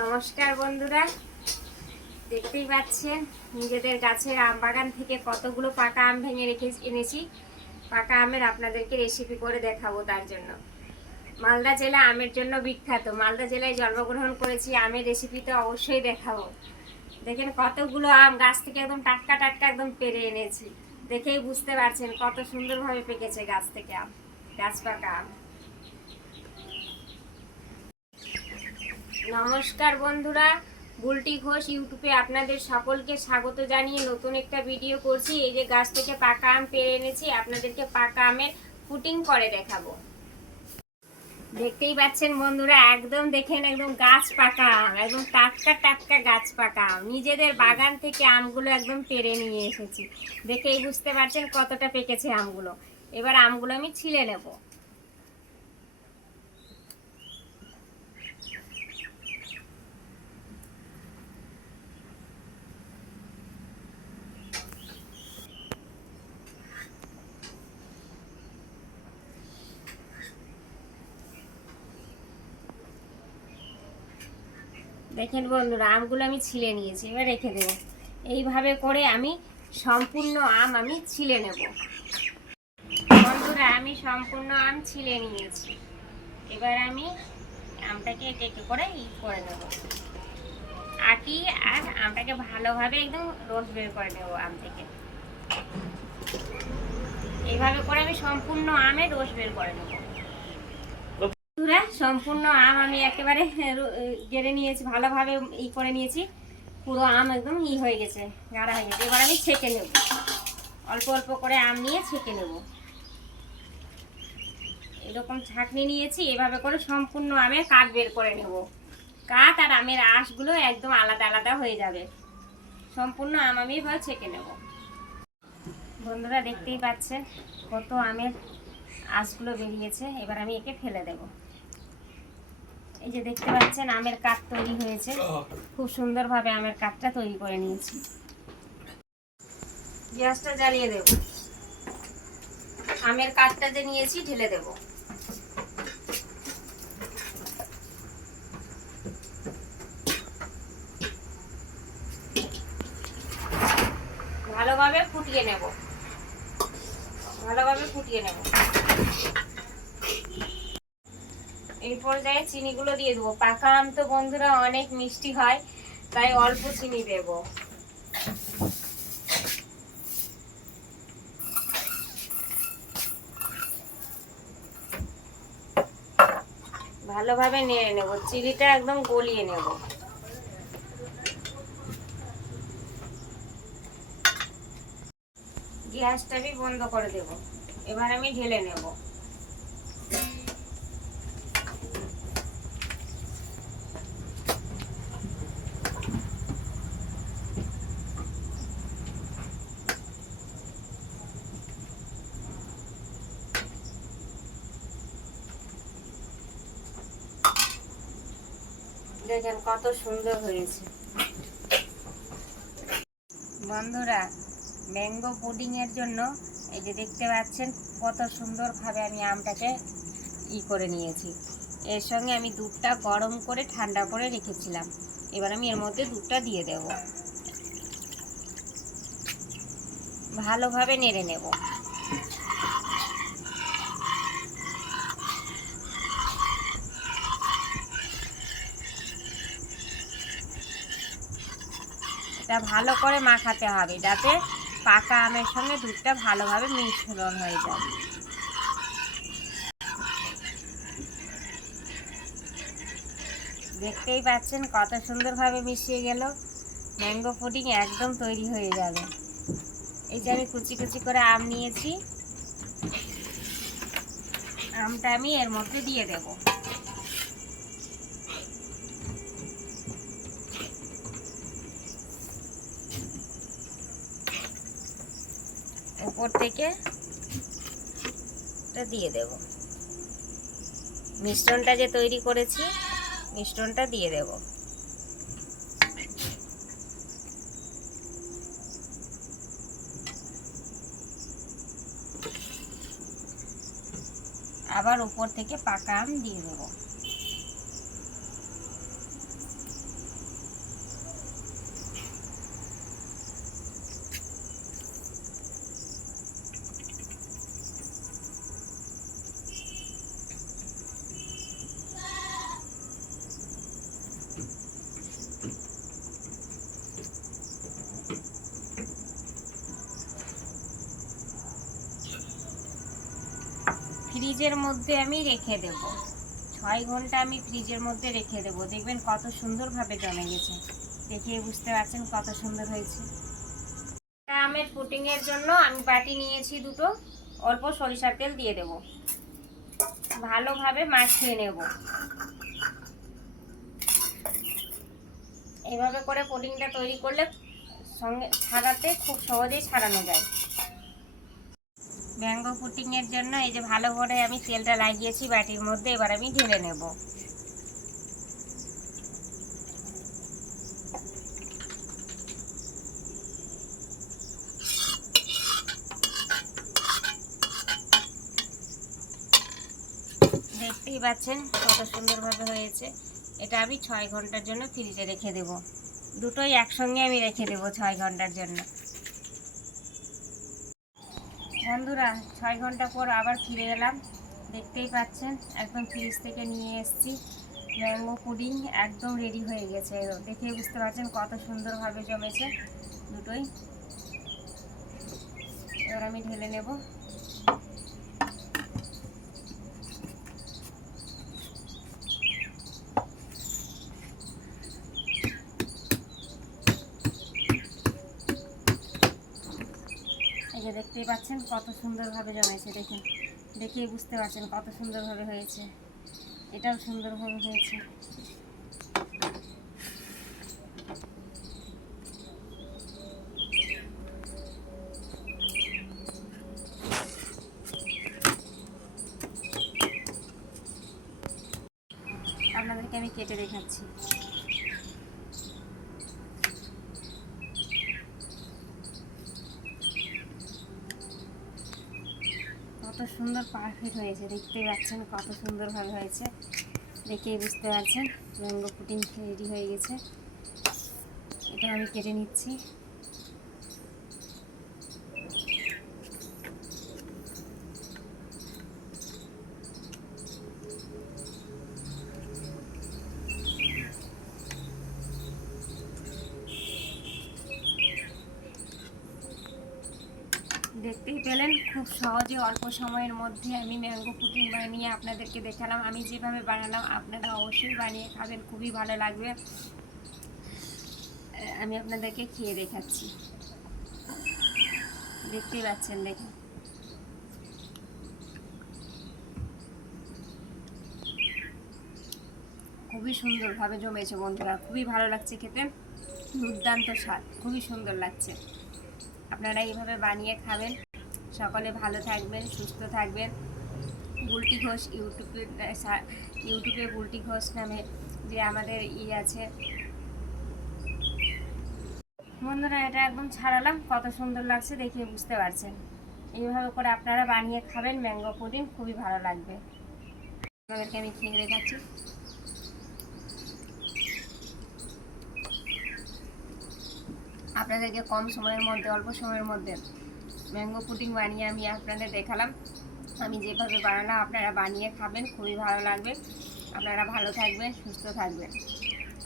নমস্কার বন্ধুরা, দেখতেই পাচ্ছেন নিজেদের গাছের আম বাগান থেকে কতগুলো পাকা আম ভেঙে এনেছি। পাকা আমের আপনাদেরকে রেসিপি করে দেখাবো। তার জন্য মালদা জেলা আমের জন্য বিখ্যাত। মালদা জেলায় জন্মগ্রহণ করেছি, আমের রেসিপি তো অবশ্যই দেখাবো। দেখেন কতগুলো আম গাছ থেকে একদম টাটকা টাটকা একদম পেরে এনেছি। দেখেই বুঝতে পারছেন কত সুন্দরভাবে পেকেছে গাছ থেকে আম, গাছ পাকা আম। নমস্কার বন্ধুরা, বুলটি ঘোষ ইউটিউবে আপনাদের সকলকে স্বাগত জানিয়ে নতুন একটা ভিডিও করছি। এই যে গাছ থেকে পাকা আম পেড়ে এনেছি, আপনাদেরকে পাকা আমের পুটিং করে দেখাবো। দেখতেই পাচ্ছেন বন্ধুরা, একদম দেখেন একদম গাছ পাকা আম, একদম টাটকা টাটকা গাছ পাকা আম। নিজেদের বাগান থেকে আমগুলো একদম পেড়ে নিয়ে এসেছি। দেখেই বুঝতে পারছেন কতটা পেকেছে আমগুলো। এবার আমগুলো আমি ছিলে নেব। দেখেন বন্ধুরা, আমগুলো আমি ছিলে নিয়েছি, এবার রেখে দেবো। এইভাবে করে আমি সম্পূর্ণ আম আমি ছিলে নেব। বন্ধুরা, আমি সম্পূর্ণ আম ছিলে নিয়েছি। এবার আমি আমটাকে একে একে করে করে নেব, আটি আর আমটাকে ভালোভাবে একদম রস বের করে নেব আম থেকে। এইভাবে করে আমি সম্পূর্ণ আমের রস বের করে নেব। সম্পূর্ণ আম আমি একেবারে গেড়ে নিয়েছি, ভালোভাবে করে নিয়েছি। পুরো আম একদম হয়ে গেছে, গাঢ়া হয়ে গেছে। এবার আমি ছেঁকে নেব, অল্প অল্প করে আম নিয়ে ছেঁকে নেব। এরকম ছাঁকনি নিয়েছি, এভাবে করে সম্পূর্ণ আমের কাঠ বের করে নেব। কাঠ আর আমের আঁশগুলো একদম আলাদা আলাদা হয়ে যাবে। সম্পূর্ণ আম আমি এভাবে ছেঁকে নেব। বন্ধুরা, দেখতেই পাচ্ছেন কত আমের আঁশগুলো বেরিয়েছে। এবার আমি একে ফেলে দেব। এই যে দেখতে পাচ্ছেন আমের কাঠ তৈরি হয়েছে, খুব সুন্দরভাবে আমের কাঠটা তৈরি করে নিয়েছি। গ্যাসটা জ্বালিয়ে দেব, আমের কাঠটা যে নিয়েছি ঢেলে দেব। ভালোভাবে ফুটিয়ে নেব, ভালোভাবে ফুটিয়ে নেব। এই পর্যায়ে চিনিগুলো দিয়ে দেবো। পাকা আম তো বন্ধুরা অনেক মিষ্টি হয়, তাই অল্প চিনি দেব। ভালোভাবে নেড়ে নেব, চিনিটা একদম গলিয়ে নেব। গ্যাসটা আমি বন্ধ করে দেব। এবার আমি ঢেলে নেব। দেখেন কত সুন্দর হয়েছে বন্ধুরা। ম্যাঙ্গো পুডিং এর জন্য এই যে দেখতে পাচ্ছেন কত সুন্দরভাবে আমি আমটাকে করে নিয়েছি। এর সঙ্গে আমি দুধটা গরম করে ঠান্ডা করে রেখেছিলাম। এবার আমি এর মধ্যে দুধটা দিয়ে দেব, ভালোভাবে নেড়ে নেব। এটা ভালো করে মাখাতে হবে, যাতে পাকা আমের সঙ্গে দুধটা ভালোভাবে মিশ্রণ হয়ে যায়। দেখতেই পাচ্ছেন কত সুন্দরভাবে মিশিয়ে গেল। ম্যাঙ্গো পুডিং একদম তৈরি হয়ে যাবে। এই যে আমি কুচি কুচি করে আম নিয়েছি, আমটা আমি এর মধ্যে দিয়ে দেব। উপর থেকে দিয়ে দেব। মিশ্রণটা যে তৈরি করেছি, মিশ্রণটা দিয়ে দেব। আবার উপর থেকে পাকা আম দিয়ে দেব। ফ্রিজের মধ্যে আমি রেখে দেব। 6 ঘন্টা আমি ফ্রিজের মধ্যে রেখে দেব। দেখবেন কত সুন্দরভাবে জমে গেছে, দেখে বুঝতে পারছেন কত সুন্দর হয়েছে। আমের পুডিংয়ের জন্য আমি বাটি নিয়েছি দুটো, অল্প সরিষার তেল দিয়ে দেব, ভালোভাবে মাখিয়ে নেব। এইভাবে করে পুডিংটা তৈরি করলে সঙ্গে ছাড়াতে খুব সহজেই ছাড়ানো যায়। ম্যাঙ্গো পুডিংয়ের জন্য এই যে ভালো করে আমি তেলটা লাগিয়েছি বাটির মধ্যে, এবার আমি ঢেলে নেব। দেখতেই পাচ্ছেন কত সুন্দরভাবে হয়েছে। এটা আমি 6 ঘন্টার জন্য ফ্রিজে রেখে দেব। দুটোই একসঙ্গে আমি রেখে দেব 6 ঘন্টার জন্য। বন্ধুরা 6 ঘন্টা পর আবার ফিরে এলাম। দেখতেই পাচ্ছেন একদম ফ্রিজ থেকে নিয়ে এসেছি ম্যাঙ্গো পুডিং, একদম রেডি হয়ে গেছে। দেখে বুঝতে পারছেন কত সুন্দরভাবে জমেছে দুটোই। এবার আমি ঢেলে নেব। এই যে দেখতেই পাচ্ছেন কত সুন্দরভাবে জমেছে, দেখেই বুঝতে পারছেন কত সুন্দরভাবে হয়েছে। এটাও সুন্দরভাবে হয়েছে। আপনাদেরকে আমি কেটে দেখাচ্ছি। কত সুন্দর পারফেক্ট হয়েছে, দেখতেই পাচ্ছেন কত সুন্দরভাবে হয়েছে। দেখেই বুঝতে পারছেন ম্যাঙ্গো পুডিং রেডি হয়ে গেছে। এটা আমি কেটে নিচ্ছি। দেখতেই পেলেন খুব সহজে অল্প সময়ের মধ্যে আমি ম্যাঙ্গো পুডিং বানিয়ে আপনাদেরকে দেখালাম। আমি যেভাবে বানালাম আপনারা অবশ্যই বানিয়ে খাবেন, খুবই ভালো লাগবে। আমি আপনাদেরকে খেয়ে দেখাচ্ছি, দেখতেই পাচ্ছেন। দেখুন খুবই সুন্দরভাবে জমেছে বন্ধুরা, খুবই ভালো লাগছে খেতে, দুর্দান্ত স্বাদ, খুবই সুন্দর লাগছে। আপনারা এইভাবে বানিয়ে খাবেন। সকলে ভালো থাকবেন, সুস্থ থাকবেন। বুলটি ঘোষ ইউটিউবে বুলটি ঘোষ নামে যে আমাদের আছে বন্ধুরা, এটা একদম ছাড়ালাম, কত সুন্দর লাগছে দেখে বুঝতে পারছেন। এইভাবে করে আপনারা বানিয়ে খাবেন ম্যাঙ্গো পুডিং, খুবই ভালো লাগবে। আপনাদেরকে আমি খেয়ে দেখাচ্ছি। আপনাদেরকে কম সময়ের মধ্যে, অল্প সময়ের মধ্যে ম্যাঙ্গো পুডিং বানিয়ে আমি আপনাদের দেখালাম। আমি যেভাবে বানালাম আপনারা বানিয়ে খাবেন, খুবই ভালো লাগবে। আপনারা ভালো থাকবেন, সুস্থ থাকবেন।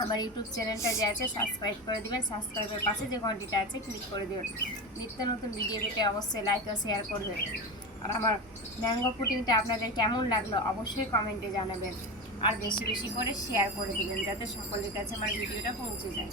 আমার ইউটিউব চ্যানেলটা যে আছে সাবস্ক্রাইব করে দেবেন, সাবস্ক্রাইবের পাশে যে ঘন্টিটা আছে ক্লিক করে দেবেন। নিত্য নতুন ভিডিও পেতে অবশ্যই লাইক ও শেয়ার করবেন। আর আমার ম্যাঙ্গো পুডিংটা আপনাদের কেমন লাগলো অবশ্যই কমেন্টে জানাবেন। আর বেশি বেশি করে শেয়ার করে দেবেন যাতে সকলের কাছে আমার ভিডিওটা পৌঁছে যায়।